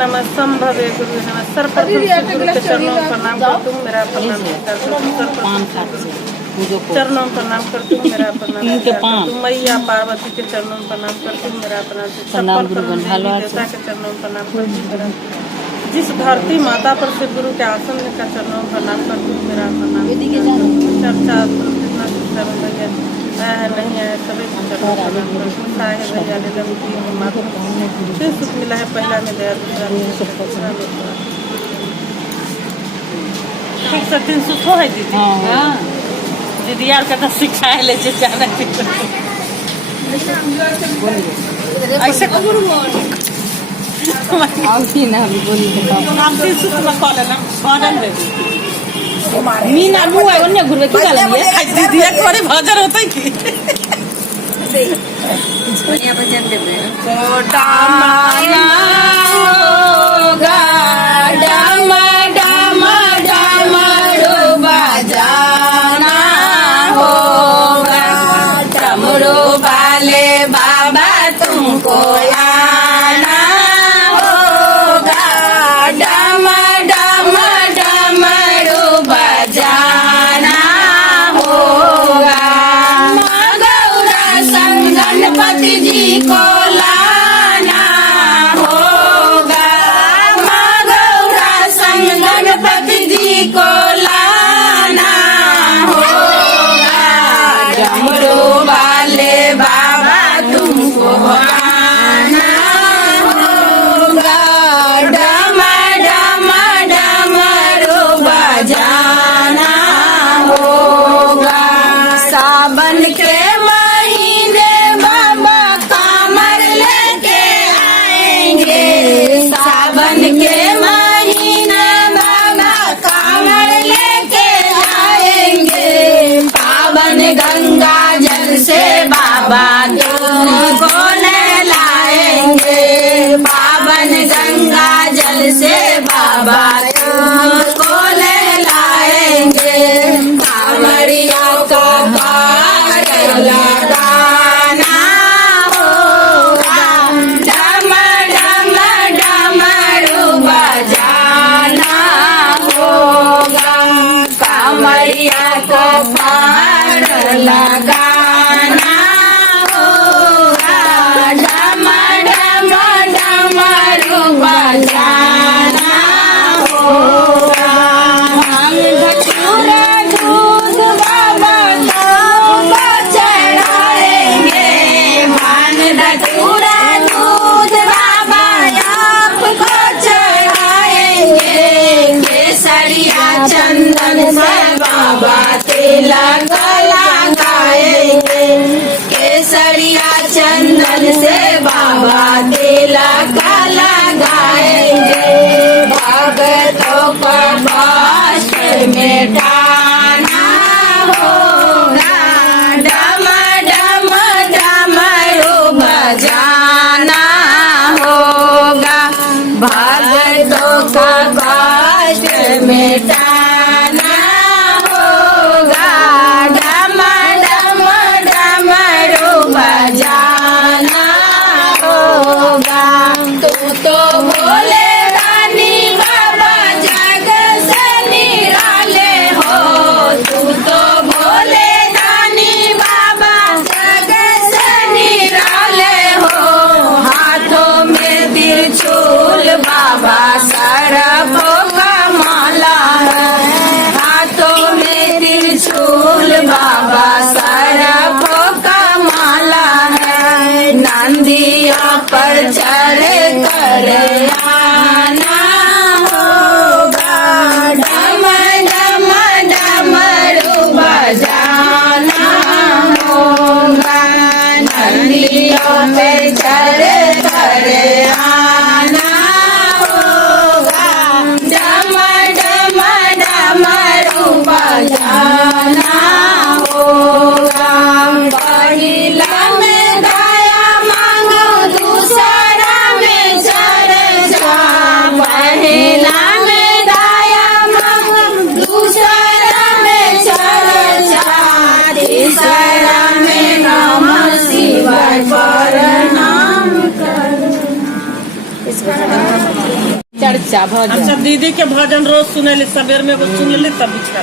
नमः संभवे गुरु नमः सर्वप्रथम गुरु के चरणों में प्रणाम करती हूँ, मेरा प्रणाम चरणों में प्रणाम करती हूँ, मेरा प्रणाम मैया पार्वती के चरणों में प्रणाम करती हूँ, मेरा प्रणाम देवता के चरणों में प्रणाम करती हूँ, मेरा जिस धरती माता पर शिव गुरु के आसन का चरणों में प्रणाम करती हूँ, मेरा प्रणाम चर्चा नहीं है सभी सुख मिला है पहला में दया दूसरा ठीक से 3 सुख है दीदी दीदी यार का तो शिक्षा है ले जाना ऐसे मीना मुँह है उन्हें घुरवे की गाल है दीदी एक बारे भजन होता है कि दुनिया भजन देते हैं कोटाना होगा डम डम डम डूबा जाना होगा डमरू वाले बाबा तुमको आना होगा डम डम डम डूबा जाना होगा गणपति जी को लाना होगा माँ गौरा संग गणपति जी को लाना होगा डमरू वाले बाबा तुमको आना होगा डम डम डमरू बजाना होगा सावन के सावन के महीना बाबा कांवड़ लेके आएंगे पावन गंगा जल से बाबा तुमको नहलाएंगे पावन गंगा जल से बाबा तुमको नहलाएंगे कांवड़िया को पार लगाना होगा डम डम डमरू बजाना होगा कांवड़िया को पार लगाना होगा डम डम डमरू बजाना होगा हम धतूरा दूध बाबा को चढ़ाएंगे भान धतूरा दूध बाबा आपको चढ़ाएंगे केसरिया चंदन से बाबा तिलक लगाएंगे केसरिया चंदन से बाबा तिलक लगाएंगे भक्तों को कष्ट मिटाना होगा डम डम डमरू बजाना होगा भक्तों का कष्ट मिटाना होगा डम डम डमरू बजाना होगा तू तो बोले रानी बाबा जग से निराले हो तू तो बोले रानी बाबा जग से निराले हो हाथों में त्रिशूल बाबा सरपों का माला है हाथों में त्रिशूल बाबा सरपों का माला है नंदिया पर चढ़ कर चर्चा भजन अच्छा दीदी के भजन रोज सुने ली, सवेर में सुन ली तब बिछा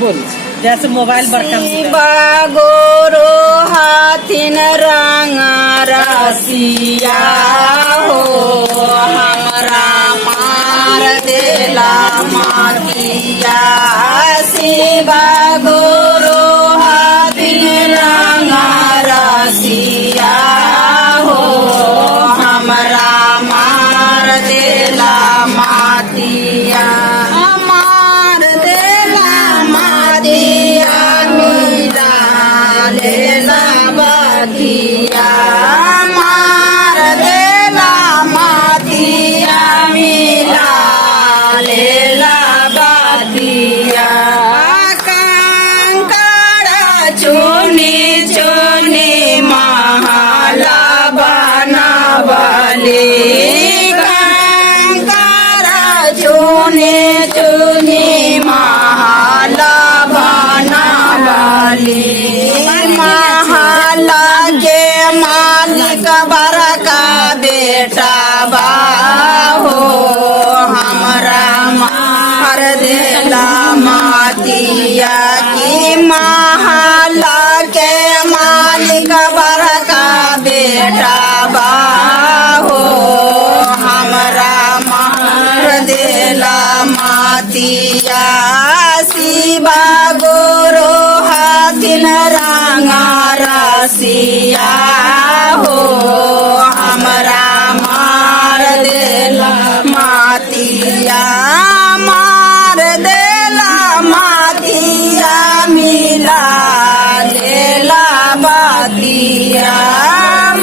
बोल जैसे मोबाइल बरकम गोरो हाथिन रंगा रसिया हो हमरा मार देला मातिया शिवा गोरो हाथिन रंगा रसिया हो हमरा मार देला मातिया मार देला मातिया मिला लेला बतिया मार देला मातिया मिला लेला बतिया कंकड़ चुनी चुनी महला बनावली चुने चुने महला बनावली महला के मालिक बड़का बेटा बा हो हमरा मार देला मातिया की महला के मालिक बड़का बेटा बा हो हमरा मार देला मातिया शिवा गोरो हाथिन रंगा रसिया हो हमरा मार देला मातिया मार देला मातिया मिला देला बतिया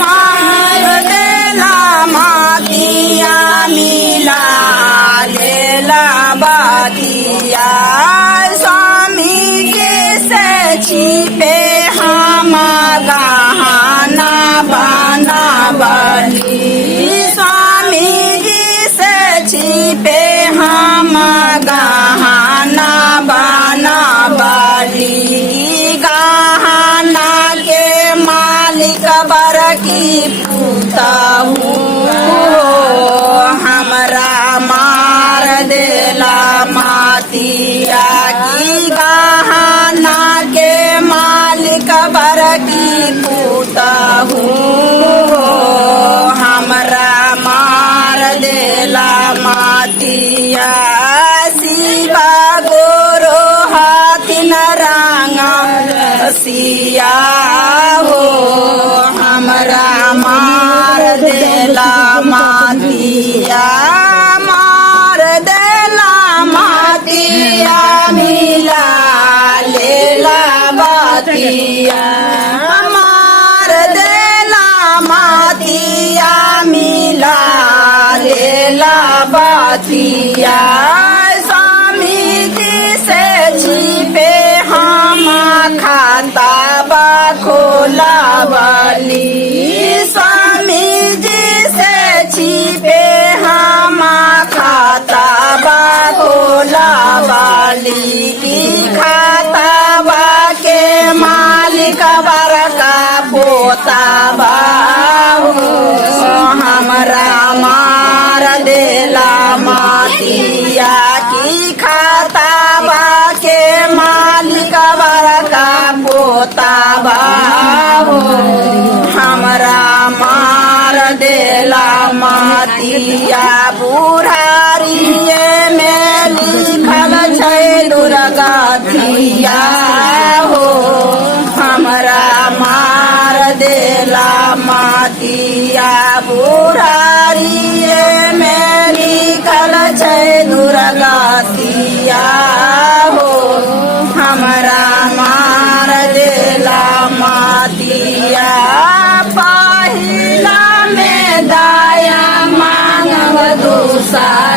मार देला मातिया मिला लेला बतिया स्वामी के से छिपे हम गहना बनावली स्वामी जी से छिपे हम गहना बनावली गहना के मालिक बड़की पूता हमरा मार देला मातिया की गहना के मालिक बड़की पूता हमरा मार देला मातिया शिवा गोरो हाथिन रंगा रसिया हो हमरा मार देला मातिया मार देला मातिया मिला लेला बतिया मार देला मातिया मिला लेला बतिया स्वामी जी से छिपे हम खाता बा खोलावली स्वामी जी से छिपे हम खाता बा खोलावली खाता बा के मालिक बड़का पोता बा हमरा मार देला मातिया की खाता बा के मालिक बड़का पोता बा हमरा मार देला मातिया बुढ़ारिए में लिखल छै दुर्गतिया हो हमरा मार देला मातिया बुढ़ारिए में लिखल छै दुर्गतिया हो हमरा मार देला मातिया पहिला में दाया मांगब दूसरा